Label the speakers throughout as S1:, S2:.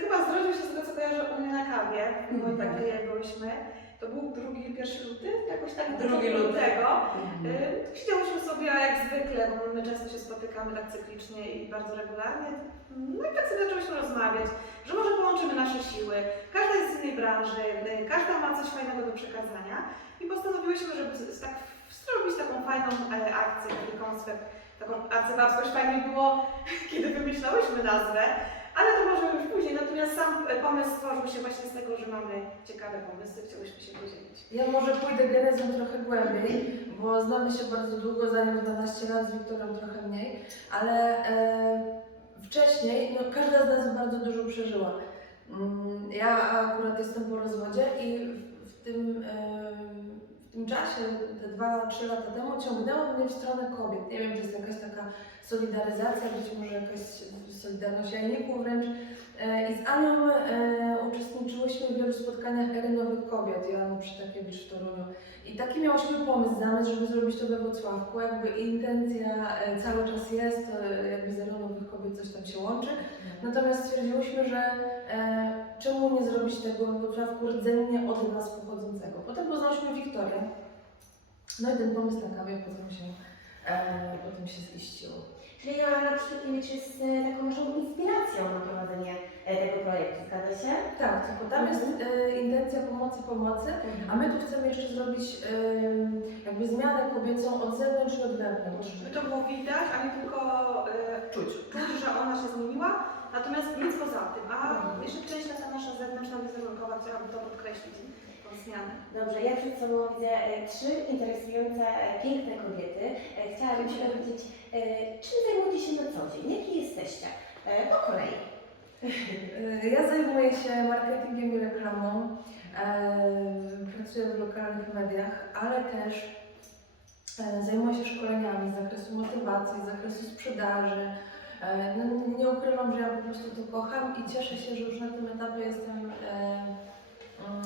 S1: chyba zrodził się z tego, co kojarzę u mnie na kawie, bo
S2: Mhm.
S1: tak jak byliśmy. To był drugi, pierwszy luty? Jakoś tak?
S2: Drugi
S1: lutego.
S2: Mhm.
S1: Y, Siedziałyśmy sobie jak zwykle, bo my często się spotykamy tak cyklicznie i bardzo regularnie. No i tak sobie zaczęłyśmy rozmawiać, że może połączymy nasze siły. Każda jest z innej branży, y, każda ma coś fajnego do przekazania i postanowiłyśmy, żeby tak zrobić taką fajną e, akcję, taki koncept, taką arcybabskość. Fajnie było, kiedy wymyślałyśmy nazwę, ale to może już później. Natomiast sam e, pomysł stworzył się właśnie z tego, że mamy ciekawe pomysły, chciałyśmy się podzielić.
S3: Ja może pójdę genezą trochę głębiej, bo znamy się bardzo długo, zanim 12 lat, z Wiktorem trochę mniej, ale e, wcześniej no, każda z nas bardzo dużo przeżyła. Mm, Ja akurat jestem po rozwodzie i w, w tym, e, w tym czasie, te 2-3 lata temu, ciągnęło mnie w stronę kobiet. Nie wiem, czy jest jakaś taka solidaryzacja, być może jakaś solidarność jajników wręcz. E, I z Anią e, uczestniczyłyśmy w wielu spotkaniach Erynowych Kobiet, Joanny Przytakiewicz w Toruniu. I taki miałyśmy pomysł, zamysł, żeby zrobić to we Wrocławku. Jakby intencja e, cały czas jest, e, jakby z Erynowych Kobiet coś tam się łączy. Natomiast stwierdziłyśmy, że e, czemu nie zrobić tego we Wrocławku rdzennie od nas pochodzącego. Potem poznałyśmy Wiktorię. No i ten pomysł na kawie potem się, e, potem się ziścił.
S2: Czyli Joanna Przytakiewicz jest e, taką naszą inspiracją na prowadzenie e, tego projektu, zgadza się?
S3: Tak, tylko tam jest e, intencja pomocy pomocy, A my tu chcemy jeszcze zrobić ym, jakby zmianę kobiecą od zewnątrz i od wewnątrz.
S1: Żeby to było widać, a nie tylko e, czuć. Czuć, że ona się zmieniła, natomiast nic poza tym. A jeszcze część taka nasza zewnętrzna, wizerunkowa, chciałabym to podkreślić, tą zmianę.
S2: Dobrze, ja przed sobą widzę e, trzy interesujące, e, piękne kobiety. E, Chciałabym się dowiedzieć, e, czym zajmujecie się na co dzień? Jaki jesteście? E, Po kolei.
S3: Y, Ja zajmuję się marketingiem i reklamą, pracuję w lokalnych mediach, ale też e, zajmuję się szkoleniami z zakresu motywacji, z zakresu sprzedaży. E, No, nie ukrywam, że ja po prostu to kocham i cieszę się, że już na tym etapie jestem e,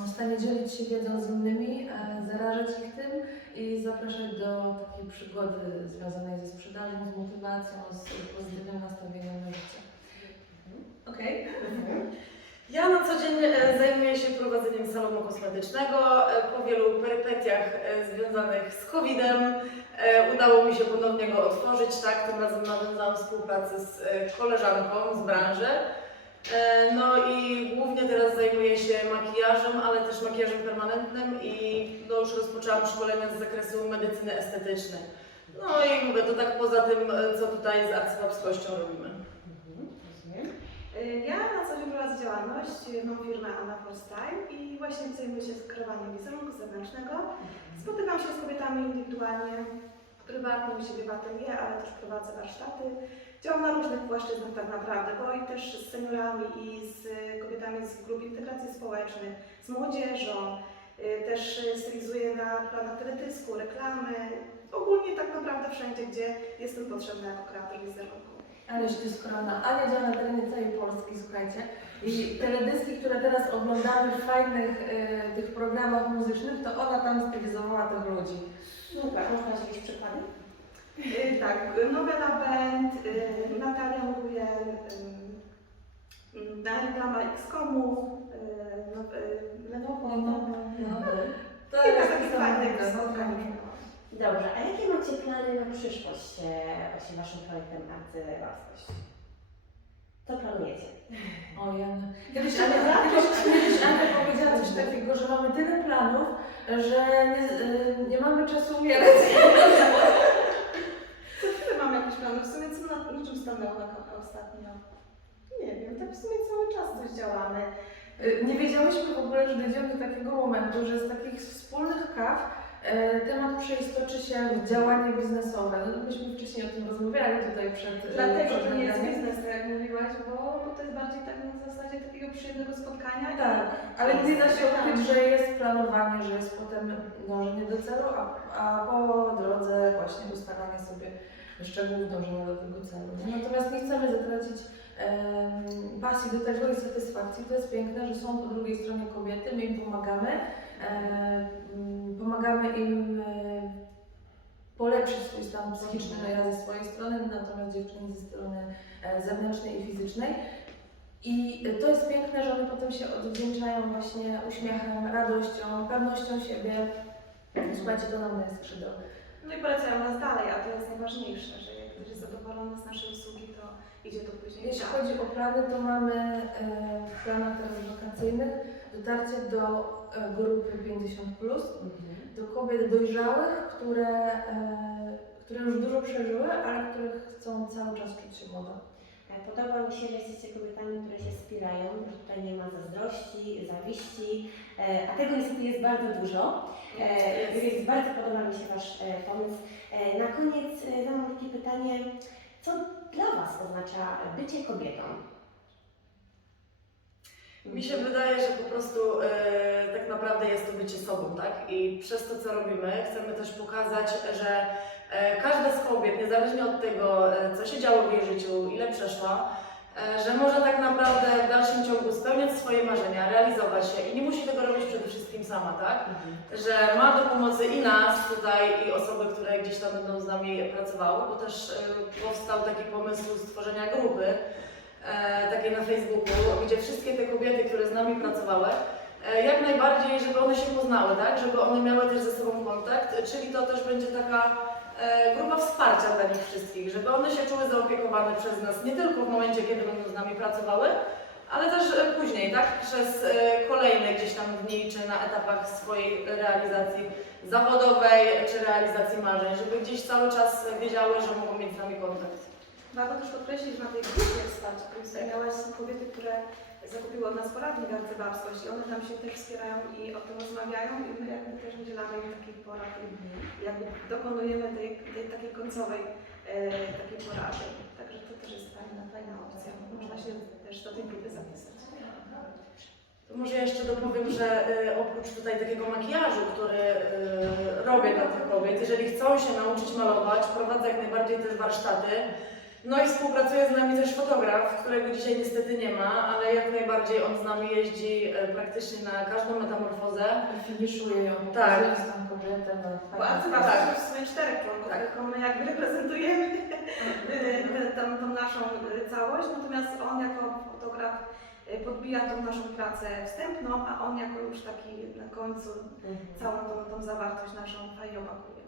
S3: w stanie dzielić się wiedzą z innymi, e, zarażać ich tym i zapraszać do takiej przygody związanej ze sprzedażą, z motywacją, z pozytywnym nastawieniem na życie.
S4: Okej. Ja na co dzień e, zajmuję się prowadzeniem salonu kosmetycznego. E, Po wielu perypetiach e, związanych z COVID-em e, udało mi się ponownie go otworzyć. Tak, tym razem nawiązałam współpracę z e, koleżanką z branży. E, No i głównie teraz zajmuję się makijażem, ale też makijażem permanentnym i no już rozpoczęłam szkolenia z zakresu medycyny estetycznej. No i mówię, to tak poza tym, e, co tutaj z arcybabskością robimy.
S2: Rozumiem.
S1: Y, Ja na co dzień prowadzę działalność, mam firmę Anna First Time i właśnie zajmuję się skierowaniem wizerunku zewnętrznego. Spotykam się z kobietami indywidualnie, prywatnie u siebie w atelier, ale też prowadzę warsztaty. Działam na różnych płaszczyznach tak naprawdę, bo i też z seniorami i z kobietami z grup integracji społecznych, z młodzieżą. Y, Też stylizuję na planach teletysku, reklamy, ogólnie tak naprawdę wszędzie, gdzie jestem potrzebna jako kreator wizerunku.
S3: Ale się skromna. Ania działa na terenie całej Polski, słuchajcie. I teledyski, które teraz oglądamy w fajnych e, tych programach muzycznych, to ona tam stylizowała tych ludzi.
S2: Super, można mieć jakieś przykłady?
S1: Y, Tak, y, Nowela Band, y, Natalia Nguyen, y, reklama X-Komu, y, no, y, Lenovo.
S3: No, to
S1: Kilka
S3: jest
S1: takich fajnych spotkań już miałam.
S2: Dobrze, a jakie macie plany na przyszłość e, właśnie waszym projektem Arcybabskość? Co planujecie?
S3: O. Kiedyś Ania, kiedyś, kiedyś Ania powiedziała coś takiego, że mamy tyle planów, że nie, e, nie mamy czasu umierać.
S1: Co chwilę mam jakieś plany, w sumie co na, na czym stanęło na kocha ostatnio? Nie wiem, tak w sumie cały czas coś działamy.
S3: E, Nie wiedziałyśmy w ogóle, że dojdziemy do takiego momentu, że z takich wspólnych kaw temat przeistoczy się w działanie biznesowe. No, myśmy wcześniej o tym rozmawiali tutaj przed e,
S1: Dlatego
S3: przed
S1: to nie jest biznes, tak jak mówiłaś, bo, bo to jest bardziej tak na zasadzie takiego przyjemnego spotkania.
S3: Tak, ale nie da się ukryć, że jest planowanie, że jest potem dążenie do celu, a, a po drodze właśnie ustalanie sobie szczegółów dążenia do tego celu. nie? Natomiast nie chcemy zatracić pasji do tego i satysfakcji. To jest piękne, że są po drugiej stronie kobiety, my im pomagamy. Pomagamy im e, polepszyć swój stan psychiczny, no ja ze swojej strony, natomiast dziewczyny ze strony e, zewnętrznej i fizycznej. I to jest piękne, że one potem się odwdzięczają właśnie uśmiechem, radością, pewnością siebie. Słuchajcie, to nam daje skrzydła.
S1: No i polecają nas dalej, a to jest najważniejsze, że jak ktoś jest zadowolony z naszej usługi, to idzie to później
S3: Jeśli chodzi o plany, to mamy e, w planach teraz wakacyjnych dotarcie do e, grupy 50+, do kobiet dojrzałych, które, e, które już dużo przeżyły, ale które chcą cały czas czuć się młodo.
S2: E, Podoba mi się, że jesteście kobietami, które się wspierają, że tutaj nie ma zazdrości, zawiści, a tego niestety jest bardzo dużo.
S4: Jest.
S2: Więc bardzo podoba mi się Wasz pomysł. Na koniec zadam takie pytanie, co dla Was oznacza bycie kobietą?
S4: Mi się wydaje, że po prostu e, tak naprawdę jest to bycie sobą, tak? I przez to, co robimy, chcemy też pokazać, że e, każda z kobiet, niezależnie od tego, e, co się działo w jej życiu, ile przeszła, e, że może tak naprawdę w dalszym ciągu spełniać swoje marzenia, realizować się i nie musi tego robić przede wszystkim sama, tak? że ma do pomocy i nas tutaj, i osoby, które gdzieś tam będą z nami pracowały, bo też e, powstał taki pomysł stworzenia grupy e, takiej na Facebooku, gdzie wszystkie te kobiety, które z nami pracowały, e, jak najbardziej, żeby one się poznały, tak? Żeby one miały też ze sobą kontakt, czyli to też będzie taka e, grupa wsparcia dla nich wszystkich, żeby one się czuły zaopiekowane przez nas nie tylko w momencie, kiedy będą z nami pracowały, ale też e, później, tak? Przez e, kolejne gdzieś tam dni, czy na etapach swojej realizacji zawodowej, czy realizacji marzeń, żeby gdzieś cały czas wiedziały, że mogą mieć z nami kontakt.
S1: Warto też podkreślić, że na tej grupie wspomniałaś, są kobiety, które zakupiły od nas poradnik arcybabskość i one tam się też wspierają i o tym rozmawiają i my jakby też udzielamy im takich porad i jakby dokonujemy tej, tej takiej końcowej e, takiej porady. Także to też jest fajna, fajna opcja. Można się też do tej grupy zapisać.
S4: To może jeszcze dopowiem, że y, oprócz tutaj takiego makijażu, który y, robię dla tych kobiet, jeżeli chcą się nauczyć malować, prowadzę jak najbardziej też warsztaty. No i współpracuje z nami też fotograf, którego dzisiaj niestety nie ma, ale jak najbardziej on z nami jeździ y, praktycznie na każdą metamorfozę.
S3: Finiszuje ją,
S4: Tak.
S3: pokazuje swoją kobietę. No,
S1: arcybabskość
S4: Tak.
S1: to w sumie czterech członków,
S4: Tak.
S1: tylko my jakby reprezentujemy e, tą, tą naszą e, całość, natomiast on jako fotograf e, podbija tą naszą pracę wstępną, a on jako już taki na końcu całą tą, tą zawartość naszą fajnie opakuje.